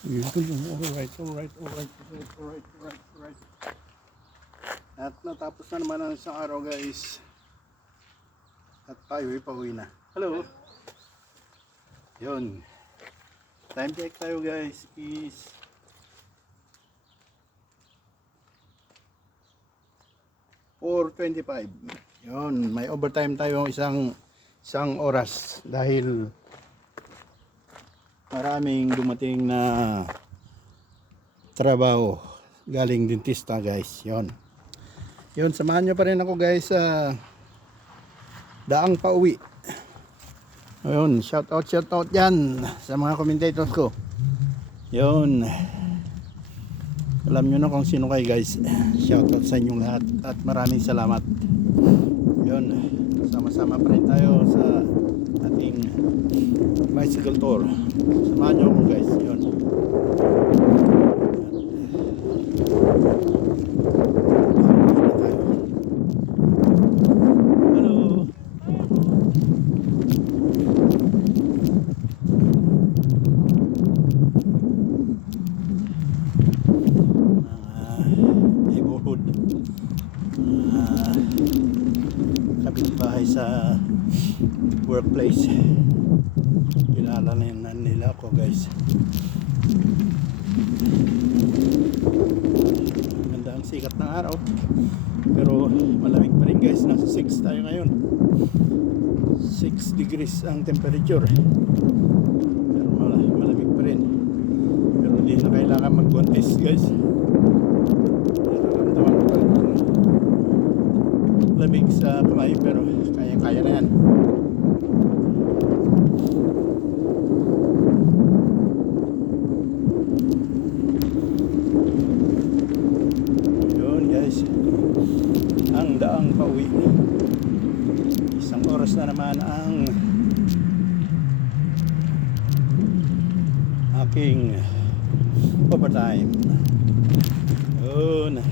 Alright, alright, alright, alright, alright, alright, alright. At natapos na naman ang isang araw guys. At tayo ay pauwi na. Hello. Yun. Time check tayo guys is 4:25. Yun, may overtime tayo isang oras dahil maraming dumating na trabaho galing dentista guys. Yun, samahan nyo pa rin ako guys sa daang pauwi. Yun, shout out yan sa mga commentators ko. Yun, alam nyo na kung sino kayo guys. Shout out sa inyong lahat at maraming salamat. Yun, sama-sama pa rin tayo sa ating bicycle tour. Samahan nyo ako guys. Yun. Hello. Neighborhood. Kapitbahay sa workplace. Kilala na nila ako guys. Ganda ang sikat ng araw, pero malamig pa rin guys. Nasa 6 tayo ngayon. 6 degrees ang temperature, pero malamig pa rin. Pero hindi na kailangan mag-contest guys. Nararamdaman ko pa rin lamig sa kamay, pero kaya na yan. Ang daang pauwi, isang oras na naman ang aking overtime. Yun.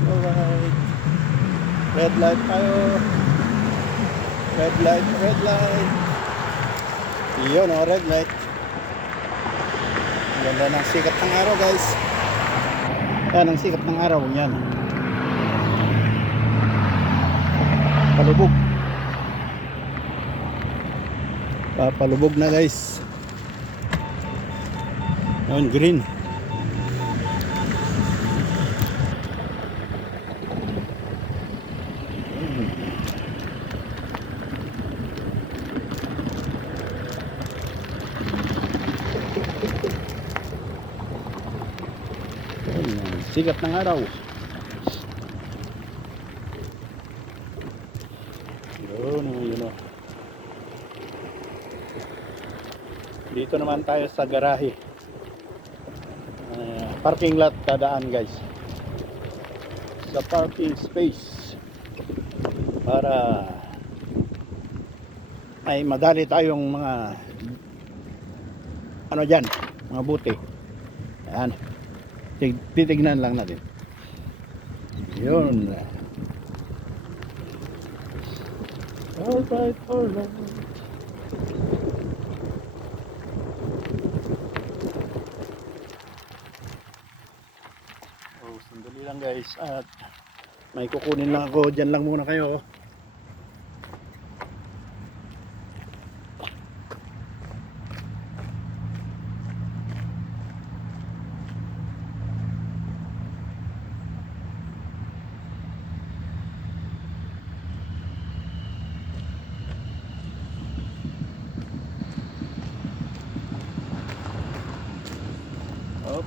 Alright. Red light tayo. Red light. Yun o, red light. Ganda ng sikat ng araw guys. Yan ang sikat ng araw. Yan. Palubog. Papalubog na guys. Yun, green. Sikat ng araw. Yun. Dito naman tayo sa garahe. Parking lot dadaan guys. Sa parking space para ay madali tayong mga ano dyan, mga buti. Ayan. Titignan lang natin. Yun. Alright. Sandali lang guys. At may kukunin lang ako. Diyan lang muna kayo.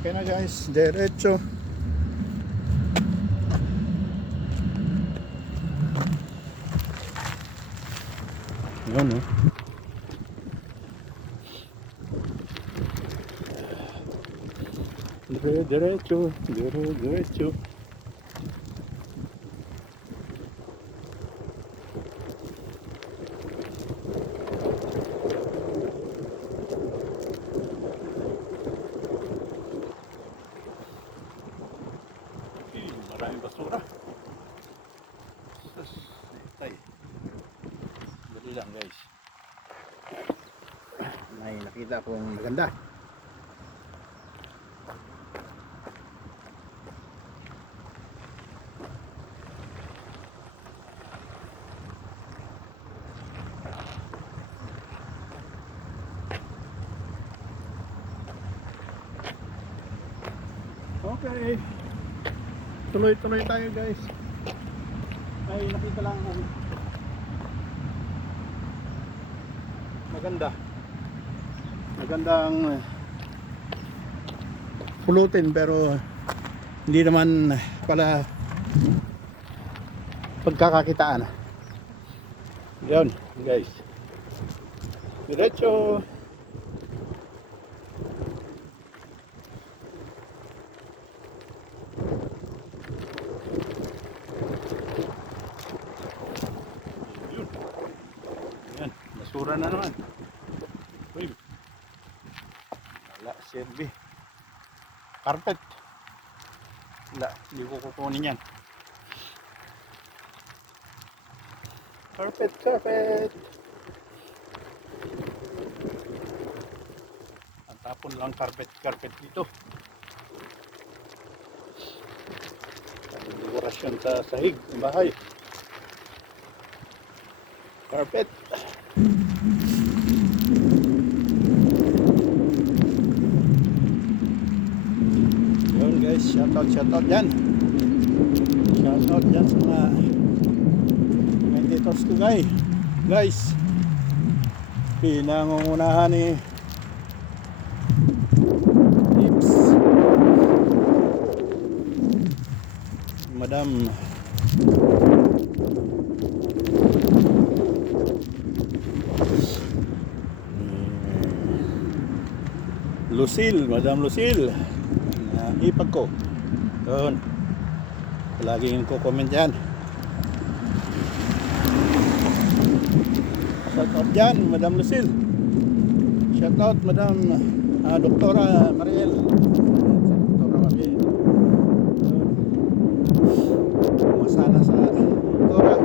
Okay na guys, diretso. Yun o. Diretso. Maraming basura. Sus, tay. Dali lang guys. May nakita akong maganda. Okay. Tuloy-tuloy tayo guys. Ay nakita lang ang maganda. Magandang pulutin pero hindi naman pala pagkakakitaan. Yan guys. Diretso. Basura na naman. Uy. Wala, serbi. Carpet. Wala, hindi ko kukunin yan. Carpet, carpet. Ang tapon lang carpet, carpet dito. Dekorasyon sa sahig ng bahay. Carpet. Yun guys, shoutout yan. Shoutout yan sa mga mentors ko guys. Pinangungunahan ni Tips Madam Lucille, Madam Lucille. Ipag ko. Doon. Palaging ko comment yan. Shout out dyan, Madam Lucille. Shout out, Madam Doktora Mariel. Doktora Mariel. Masana sa Doktora.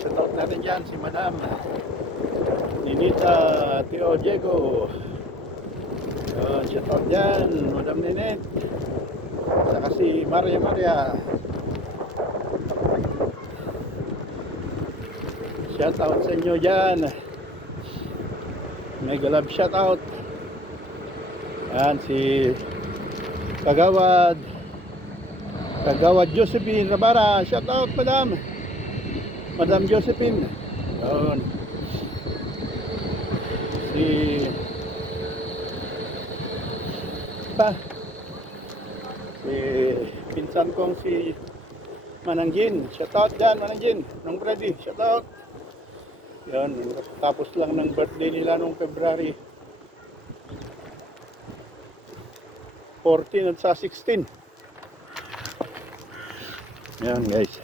Shoutout natin dyan si Madam Ninita Teo Diego. Shoutout dyan Madam Ninet. Saka si Maria. Shoutout sa inyo dyan. Mega love shoutout. Yan si Kagawad Josephine Rabara. Shoutout Madam Josephine. Yun. Si pinsan kong si Mananggin. Shoutout dyan Mananggin. Nung Freddy. Shoutout. Yun. Tapos lang ng birthday nila nung February 14 at sa 16. Yan guys.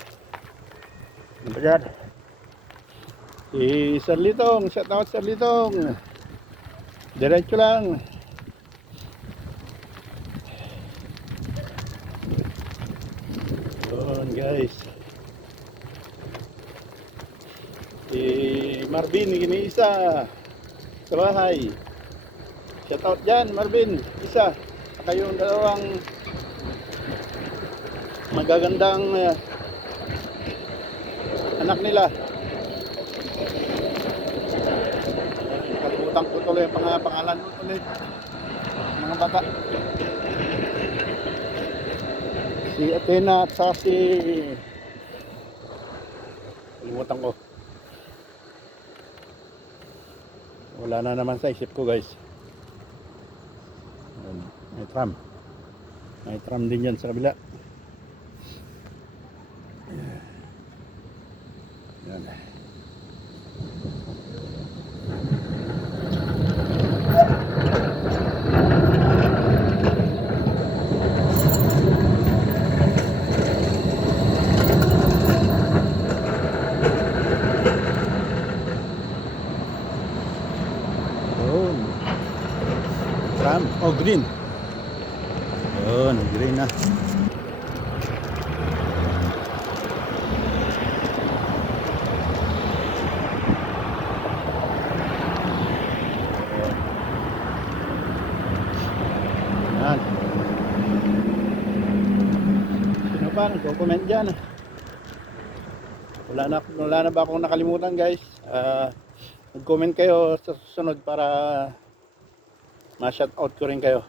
Agad. Si Sarlitong, shoutout Sarlitong. Diretso lang. Yun guys. Si Marvin, giniisa sa bahay. Shoutout dyan Marvin, isa. Kayong dalawang magagandang anak nila. Kalimutan ko tuloy ang pangalan ulit. Mga bata. Si Athena at saka si kalimutan ko. Wala na naman sa isip ko guys. May tram. May tram din yan sa kabila. Yan. Yan. Oh, green. Yun, green na. Yan. Sino pa? Nagko-comment dyan. Wala na ba akong nakalimutan, guys? Mag-comment kayo sa susunod para ma-shoutout ko rin kayo.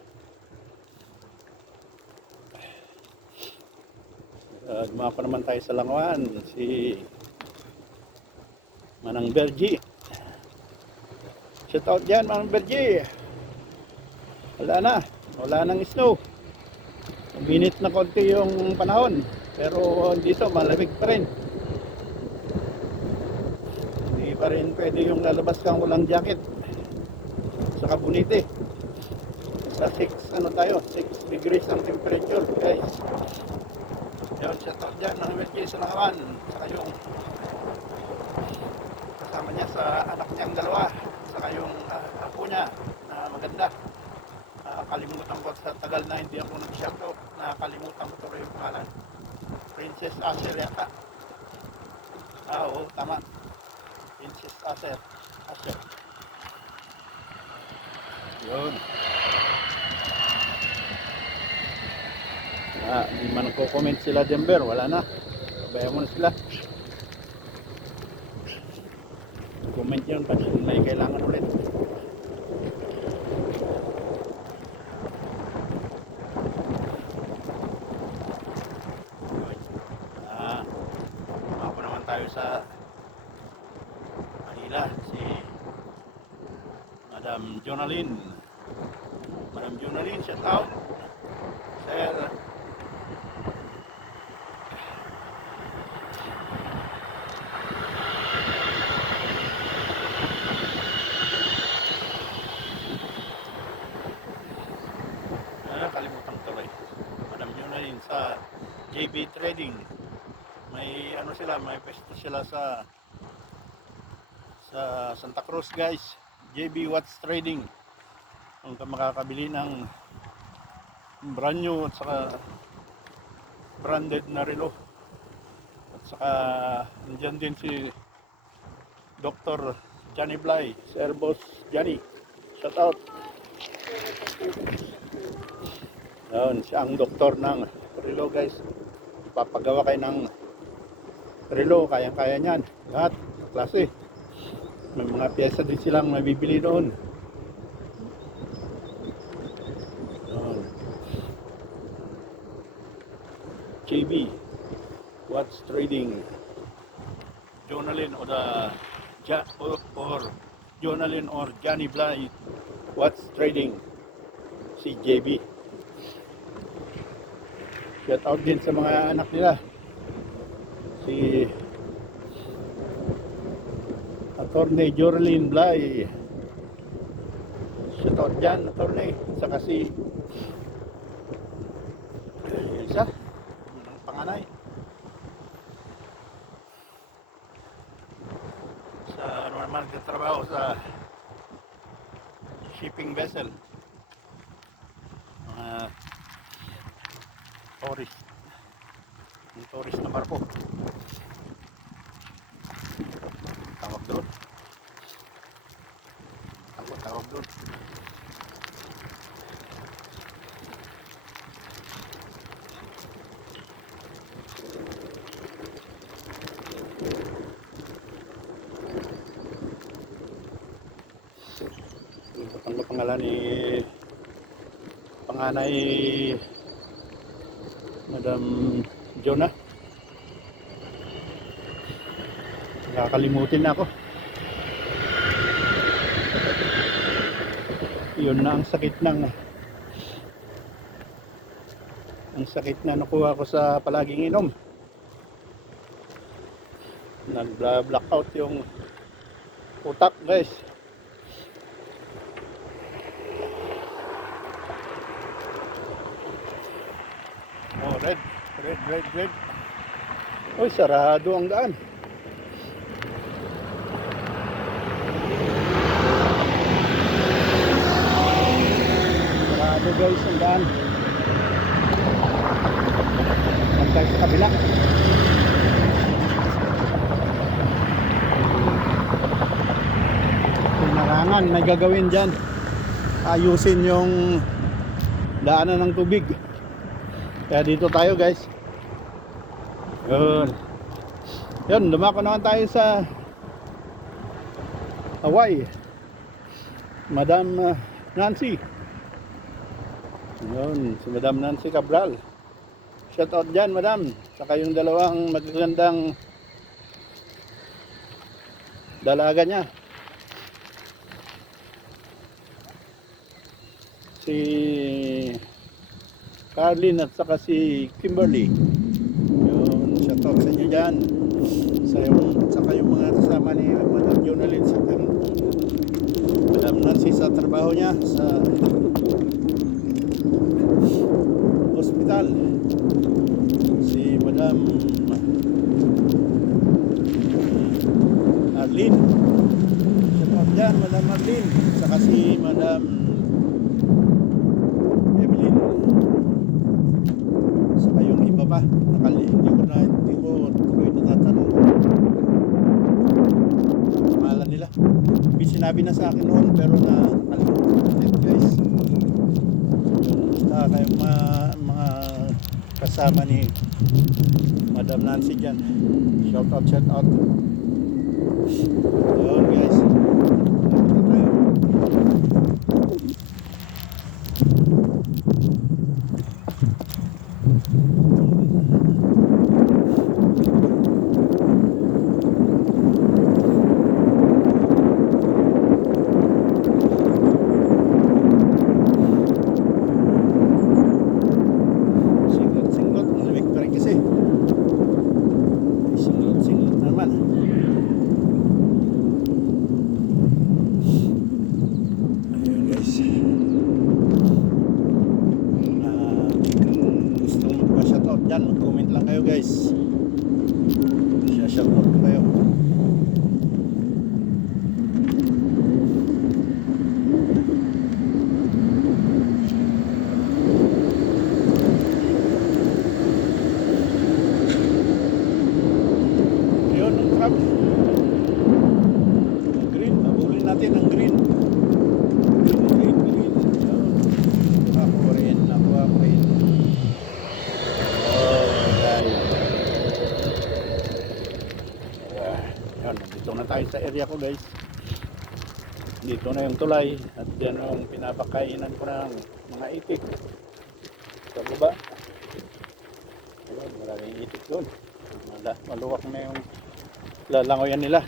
Dumako naman tayo sa Langawan, si Manang Bergie. Shoutout dyan, Manang Bergie. Wala nang snow. Uminit na konti yung panahon, pero dito malamig pa rin. Hindi pa rin pwede yung lalabas kang walang jacket. Saka bunite. Sa 6 degrees ang temperature, guys. Yun, shoutout dyan, Manang Bergie sa Langawan. Saka yung kasama niya sa anak niyang dalawa. Saka yung apo niya na maganda. Nakakalimutan ko sa tagal na hindi ako nag-shoutout. Nakakalimutan ko tuloy yung pangalan. Princess Asher yata. Oo, tama. Princess Asher. Yun. Hindi man nagko-comment sila Denver. Wala na. Pabayaan mo na sila. Comment yun pag may kailangan ulit. Ako naman tayo sa Manila. Si Madam Jonalyn. Madam Jonalyn, shout out. Sir. Kalimutan tuloy. Madam Jonalyn sa JB Trading. May ano sila, may pwesto sila sa Santa Cruz, guys. JB Watch Trading. Kung ka makakabili ng brand new at saka branded na relo. At saka nandiyan din si Dr. Johnny Bly, Sir Boss Johnny. Shout out. Yun, siya ang doktor ng relo, guys. Papagawa kayo ng relo, kayang-kaya niyan. Lahat, klase. May mga pyesa din silang mabibili doon. Yun. JB Watch Trading. Jonalyn or Jonalyn or Johnny Bly Watch Trading. Si JB. Shout out din sa mga anak nila. Si Attorney Jorlyn Bly. Shout out dyan, Attorney. Saka si isa, ang panganay. Sa normal na trabaho sa shipping vessel. Mga tourist. Yung tourist na barko. Tawag doon. Tawag doon. Ano pangalan ni panganay Madam Jonah? Nakakalimutin na ako. Yun na ang sakit na nakuha ko sa palaging inom. Nag-blackout yung utak, guys. Oh, red. Uy, sarado ang daan. naman may gagawin dyan. Ayusin yung daanan ng tubig. Kaya dito tayo guys. Yun, dumako naman tayo sa Hawaii. Madam Nancy. Yun, si Madam Nancy Cabral. Shout out dyan, Madam. Saka yung dalawang magagandang dalaga niya. Si Carlin at saka si Kimberly. Yun, shout out sa inyo dyan. Saka yung mga kasama ni Madam Jonalyn sa Madam Nancy sa trabaho niya sa hospital. Si Madam Arlene. Shout out dyan, Madam Arlene. Saka si Madam Evelyn. Saka yung iba pa. Hindi ko tuloy natatanong pangalan nila. Sinabi na sa akin noon pero nakalimutan guys. Basta kayong mga kasama ni Madam Nancy dyan. Shout out. Yun guys. Yan, mag-comment lang kayo guys. Shoutout ko kayo. Yun, ang crab. Green, habulin natin ang green. Green. Ako rin. Dito na tayo sa area ko guys. Dito na yung tulay at yan yung pinapakainan ko ng mga itik sa baba. Ayun, maraming itik doon. Maluwak na yung lalangoyan nila.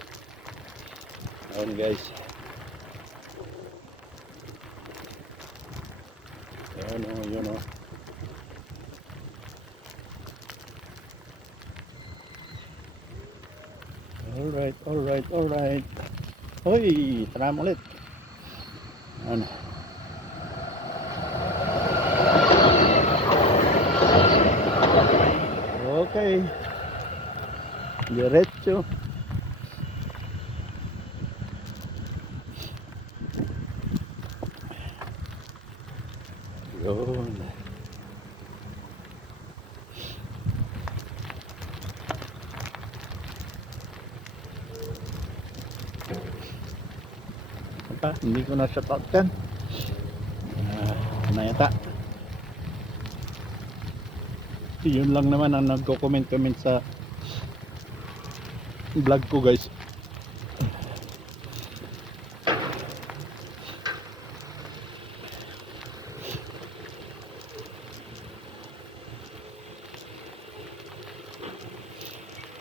Ayun guys. Ayun yun o. Alright. Hoy, tara mo ulit. Ano? Okay. Diretso. Yun. Hindi ko na shoutout yan. Nayata. Yun lang naman ang nagko-comment sa vlog ko guys.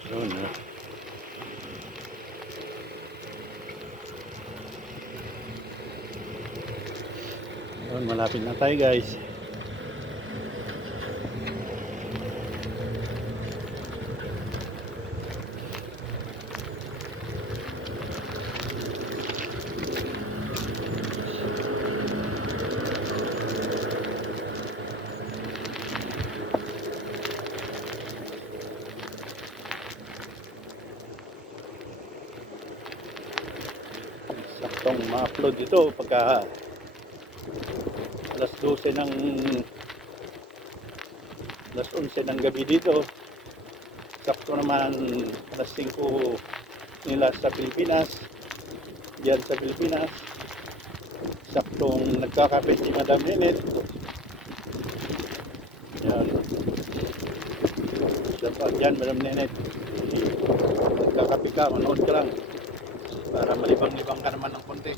Yun. Yun, malapit na tayo guys. Saktong ma-upload ito pagka alas 11 ng gabi dito. Sakto naman alas 5 nila sa Pilipinas. Diyan sa Pilipinas. Saktong nagkakape si Madam Nenet. Yan. Dapat yan, Madam Nenet. Nagkakape ka, manood ka lang. Para malibang-libang ka naman ng konti.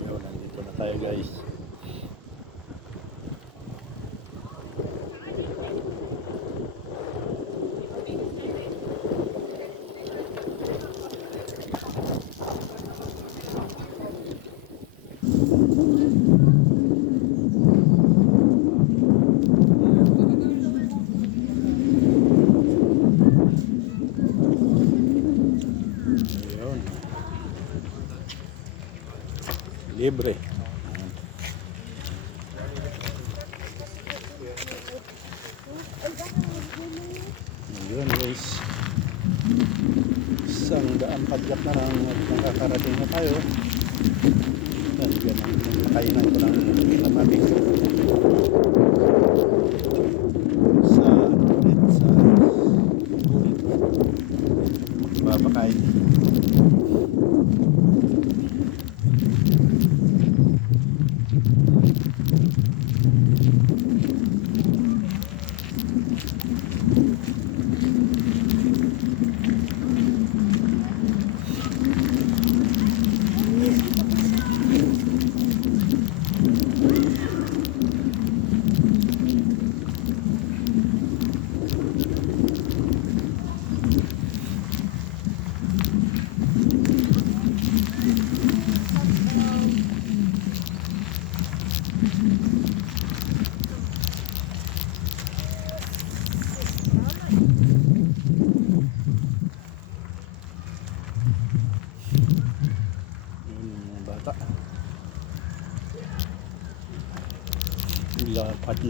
Yun, nandito na tayo guys. Ayun. Libre. Ayun guys. Isang daan padyak na lang at nakakarating na tayo. Nandiyan ang nakainan ko ng kamating sa ulit sa babakain.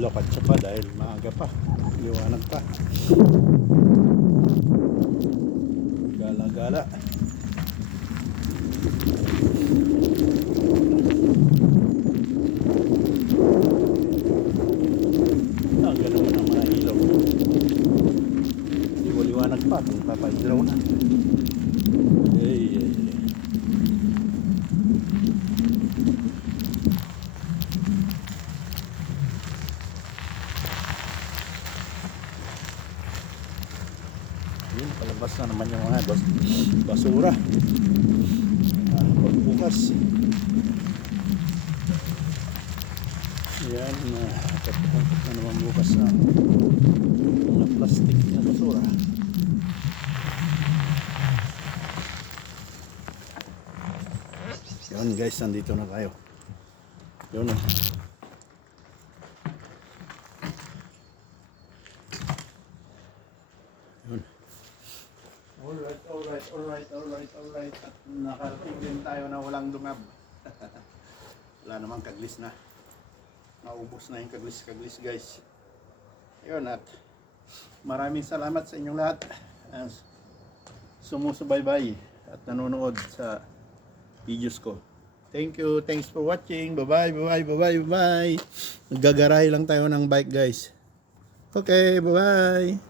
Lakad siya pa dahil maaga pa, liwanag pa, gala-gala. Gano'n naman ang mga ilaw, liwanag pa kung papailaw na. Yun, palabas na naman yung mga basura. Pagbukas. Yan, pagbukas na naman bukas na mga plastic na basura. Yun guys, nandito na tayo. Yun. Yun. Alright. At nakarating din tayo na walang dungab. Wala namang kaglis na. Naubos na yung kaglis guys. Yun, at maraming salamat sa inyong lahat. Sumusubaybay at nanonood sa videos ko. Thank you. Thanks for watching. Bye-bye. Naggagarahe lang tayo ng bike guys. Okay, bye-bye.